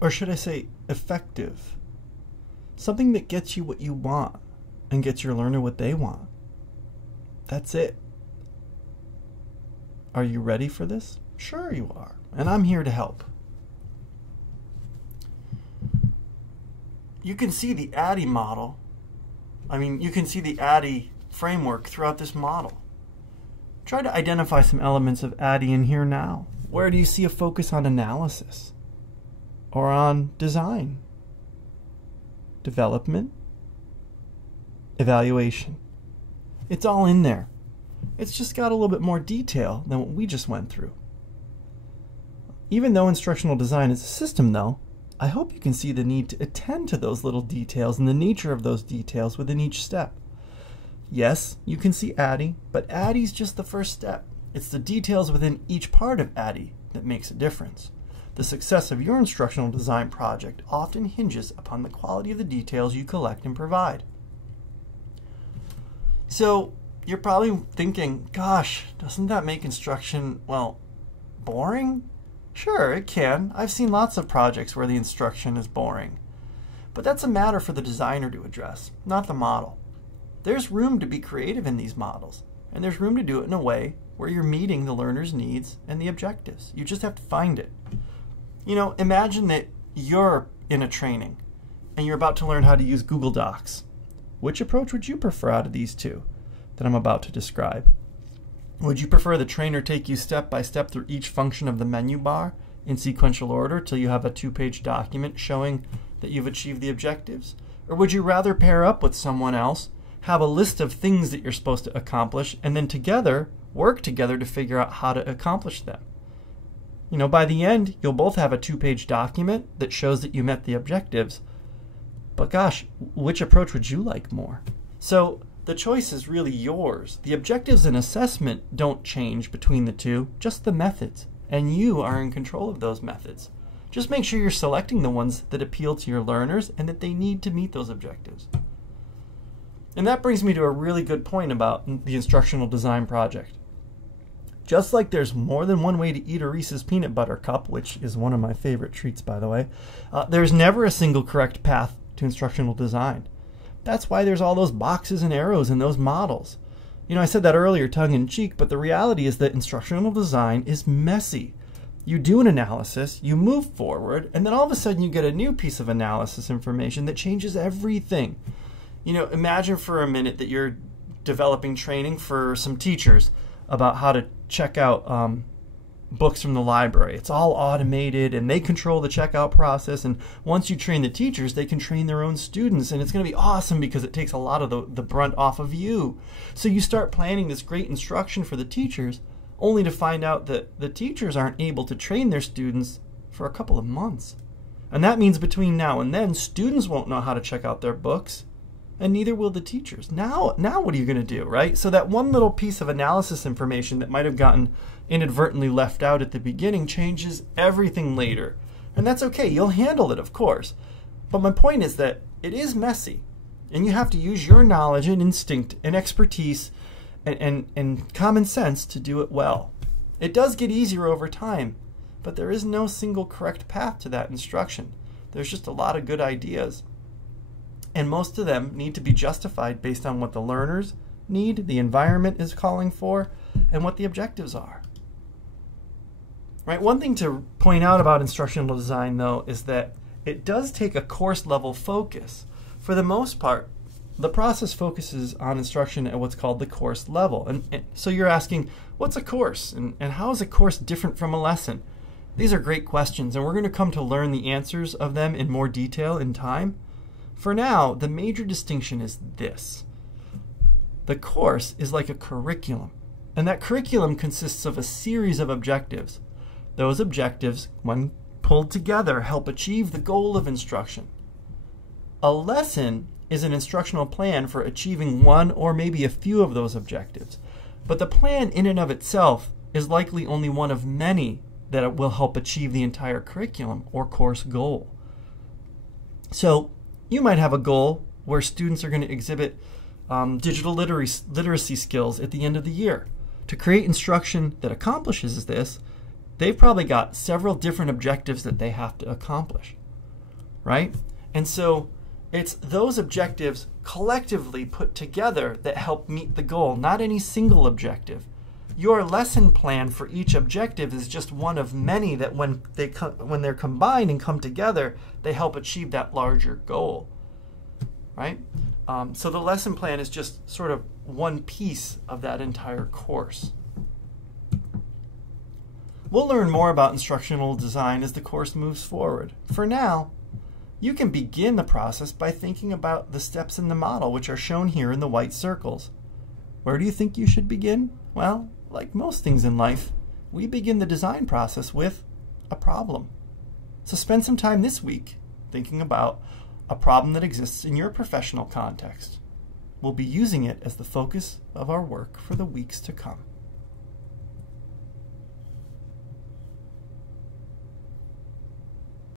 Or should I say effective? Something that gets you what you want and gets your learner what they want. That's it. Are you ready for this? Sure you are. And I'm here to help. You can see the ADDIE model. You can see the ADDIE framework throughout this model. Try to identify some elements of ADDIE in here now. Where do you see a focus on analysis? Or on design? Development? Evaluation? It's all in there. It's just got a little bit more detail than what we just went through. Even though instructional design is a system, though, I hope you can see the need to attend to those little details and the nature of those details within each step. Yes, you can see ADDIE, but ADDIE's just the first step. It's the details within each part of ADDIE that makes a difference. The success of your instructional design project often hinges upon the quality of the details you collect and provide. So, you're probably thinking, gosh, doesn't that make instruction, well, boring? Sure, it can. I've seen lots of projects where the instruction is boring. But that's a matter for the designer to address, not the model. There's room to be creative in these models, and there's room to do it in a way where you're meeting the learner's needs and the objectives. You just have to find it. Imagine that you're in a training and you're about to learn how to use Google Docs. Which approach would you prefer out of these two that I'm about to describe? Would you prefer the trainer take you step by step through each function of the menu bar in sequential order till you have a 2-page document showing that you've achieved the objectives? Or would you rather pair up with someone else, have a list of things that you're supposed to accomplish, and then together work together to figure out how to accomplish them? By the end, you'll both have a 2-page document that shows that you met the objectives. But gosh, which approach would you like more? So the choice is really yours. The objectives and assessment don't change between the two, just the methods. And you are in control of those methods. Just make sure you're selecting the ones that appeal to your learners and that they need to meet those objectives. And that brings me to a really good point about the instructional design project. Just like there's more than one way to eat a Reese's peanut butter cup, which is one of my favorite treats, by the way, there's never a single correct path to instructional design. That's why there's all those boxes and arrows in those models. I said that earlier tongue-in-cheek, but the reality is that instructional design is messy. You do an analysis, you move forward, and then all of a sudden you get a new piece of analysis information that changes everything. Imagine for a minute that you're developing training for some teachers about how to check out books from the library. It's all automated and they control the checkout process, and once you train the teachers, they can train their own students, and it's going to be awesome because it takes a lot of the brunt off of you. So you start planning this great instruction for the teachers only to find out that the teachers aren't able to train their students for a couple of months. And that means between now and then, students won't know how to check out their books, and neither will the teachers. Now what are you going to do, right? So that one little piece of analysis information that might have gotten inadvertently left out at the beginning changes everything later. And that's okay. You'll handle it, of course. But my point is that it is messy, and you have to use your knowledge and instinct and expertise and common sense to do it well. It does get easier over time, but there is no single correct path to that instruction. There's just a lot of good ideas. And most of them need to be justified based on what the learners need, the environment is calling for, and what the objectives are. Right? One thing to point out about instructional design, though, is that it does take a course level focus. For the most part, the process focuses on instruction at what's called the course level. And so you're asking, what's a course? And how is a course different from a lesson? These are great questions, and we're going to come to learn the answers of them in more detail in time. For now, the major distinction is this. The course is like a curriculum, and that curriculum consists of a series of objectives. Those objectives, when pulled together, help achieve the goal of instruction. A lesson is an instructional plan for achieving one or maybe a few of those objectives, but the plan in and of itself is likely only one of many that will help achieve the entire curriculum or course goal. So, you might have a goal where students are going to exhibit digital literacy skills at the end of the year. To create instruction that accomplishes this, they've probably got several different objectives that they have to accomplish. right? And so it's those objectives collectively put together that help meet the goal, not any single objective. Your lesson plan for each objective is just one of many that when they're combined and come together, they help achieve that larger goal, right? So the lesson plan is just sort of one piece of that entire course. We'll learn more about instructional design as the course moves forward. For now, you can begin the process by thinking about the steps in the model, which are shown here in the white circles. Where do you think you should begin? Well, like most things in life, we begin the design process with a problem. So spend some time this week thinking about a problem that exists in your professional context. We'll be using it as the focus of our work for the weeks to come.